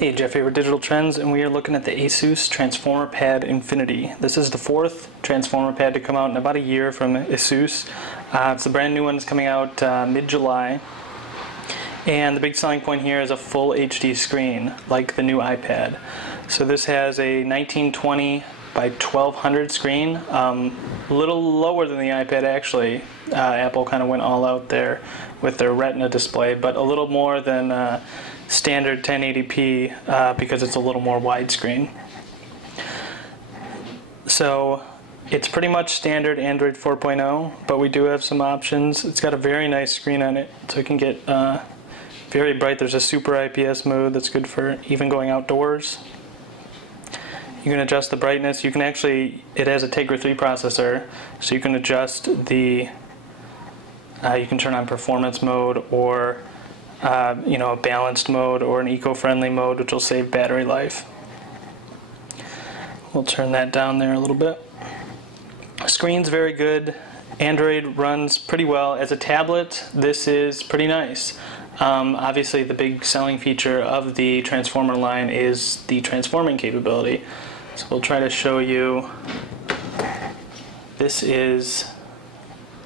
Hey Jeff here with Digital Trends, and we are looking at the Asus Transformer Pad Infinity. This is the fourth transformer pad to come out in about a year from Asus. It's the brand new one that's coming out mid-July. And the big selling point here is a full HD screen, like the new iPad. So this has a 1920 by 1200 screen, a little lower than the iPad actually. Apple kind of went all out there with their Retina display, but a little more than standard 1080p because it's a little more widescreen. So it's pretty much standard Android 4.0, but we do have some options. It's got a very nice screen on it, so it can get very bright. There's a super IPS mode that's good for even going outdoors. You can adjust the brightness. You can actually, it has a Tegra 3 processor, so you can adjust the, you can turn on performance mode or a balanced mode or an eco-friendly mode, which will save battery life. We'll turn that down there a little bit. Screen's very good. Android runs pretty well. As a tablet, this is pretty nice. Obviously, the big selling feature of the Transformer line is the transforming capability. So we'll try to show you. This is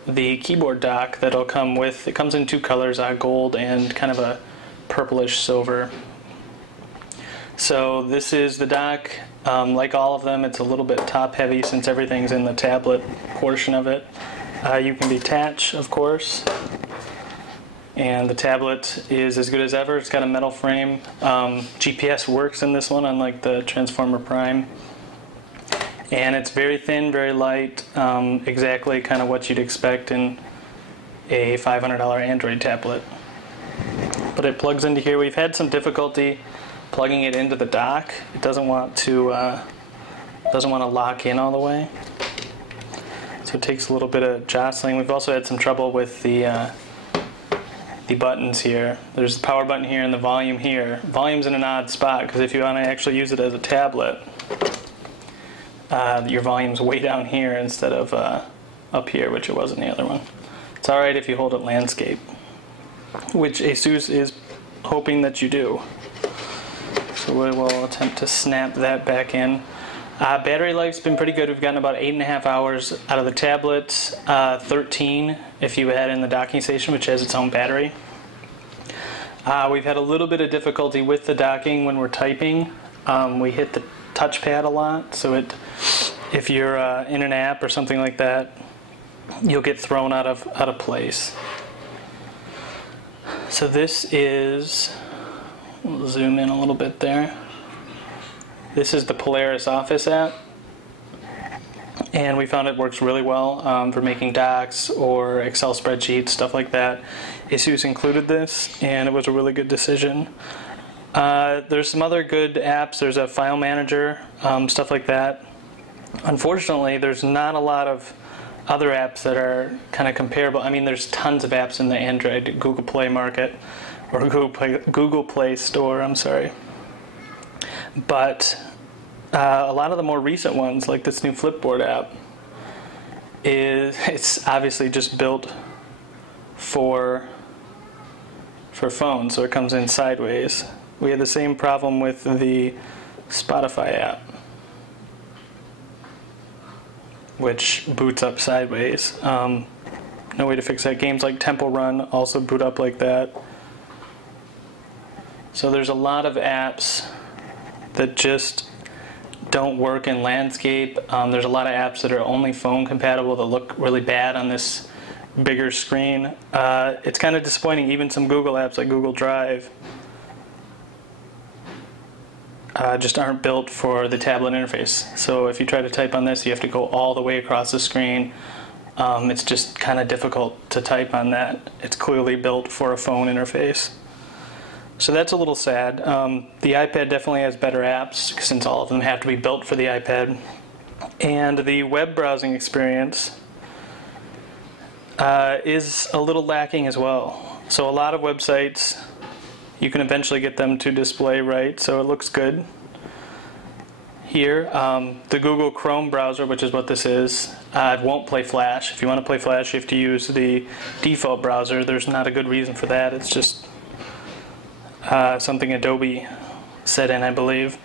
the keyboard dock that'll come with. It comes in two colors, gold and kind of a purplish silver. So this is the dock. Like all of them, it's a little bit top heavy since everything's in the tablet portion of it. You can detach, of course, and the tablet is as good as ever. It's got a metal frame. GPS works in this one, unlike the Transformer Prime. And it's very thin, very light, exactly kind of what you'd expect in a $500 Android tablet. But it plugs into here. We've had some difficulty plugging it into the dock. It doesn't want to lock in all the way. So it takes a little bit of jostling. We've also had some trouble with the buttons here. There's the power button here and the volume here. Volume's in an odd spot because if you want to actually use it as a tablet, your volume's way down here instead of up here, which it was in the other one. It's alright if you hold it landscape, which Asus is hoping that you do. So we will attempt to snap that back in. Battery life's been pretty good. We've gotten about 8.5 hours out of the tablet, 13 if you add in the docking station, which has its own battery. We've had a little bit of difficulty with the docking when we're typing. We hit the touchpad a lot, so if you're in an app or something like that, you'll get thrown out of place. So this is, we'll zoom in a little bit there. This is the Polaris Office App, and we found it works really well for making docs or Excel spreadsheets, stuff like that. Asus included this, and it was a really good decision. There's some other good apps. There's a file manager, stuff like that. Unfortunately, there's not a lot of other apps that are kind of comparable. I mean, there's tons of apps in the Android Google Play market, or Google Play Store, I'm sorry. But a lot of the more recent ones, like this new Flipboard app, it's obviously just built for phones, so it comes in sideways. We had the same problem with the Spotify app, which boots up sideways. No way to fix that. Games like Temple Run also boot up like that. So there's a lot of apps that just don't work in landscape. There's a lot of apps that are only phone compatible that look really bad on this bigger screen. It's kind of disappointing. Even some Google apps like Google Drive just aren't built for the tablet interface. So if you try to type on this, you have to go all the way across the screen. It's just kind of difficult to type on that. It's clearly built for a phone interface. So that's a little sad. The iPad definitely has better apps since all of them have to be built for the iPad. And the web browsing experience is a little lacking as well. So a lot of websites, you can eventually get them to display right, so it looks good. Here, the Google Chrome browser, which is what this is, it won't play Flash. If you want to play Flash, you have to use the default browser. There's not a good reason for that. It's just something Adobe set in, I believe.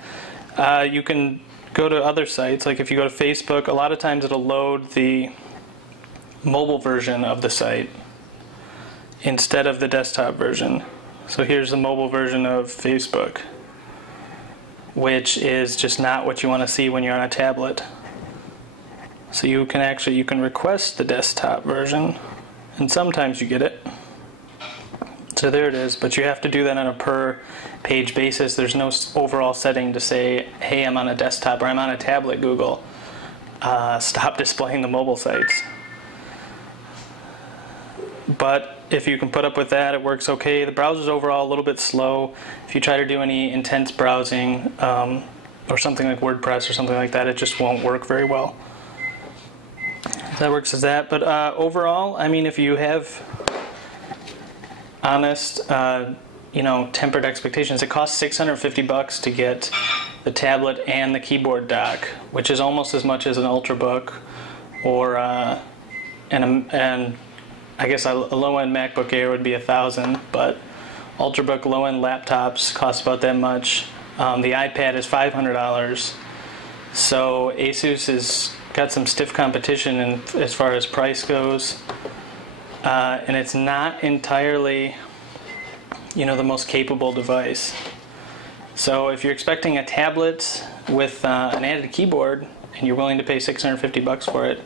You can go to other sites, like if you go to Facebook, a lot of times it'll load the mobile version of the site instead of the desktop version. So here's the mobile version of Facebook, which is just not what you want to see when you're on a tablet. So you can request the desktop version, and sometimes you get it. So there it is, but you have to do that on a per page basis. There's no overall setting to say, hey, I'm on a desktop or I'm on a tablet, Google. Stop displaying the mobile sites. But if you can put up with that, it works okay. The browser's overall a little bit slow. If you try to do any intense browsing or something like WordPress or something like that, it just won't work very well. That works as that. But overall, I mean, if you have honest, tempered expectations, it costs $650 to get the tablet and the keyboard dock, which is almost as much as an Ultrabook or and I guess a low-end MacBook Air would be $1,000, but Ultrabook low-end laptops cost about that much. The iPad is $500. So Asus has got some stiff competition as far as price goes, and it's not entirely, the most capable device. So if you're expecting a tablet with an added keyboard and you're willing to pay $650 for it,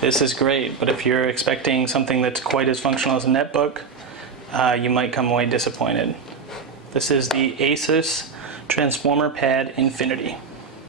this is great. But if you're expecting something that's quite as functional as a netbook, you might come away disappointed. This is the Asus Transformer Pad Infinity.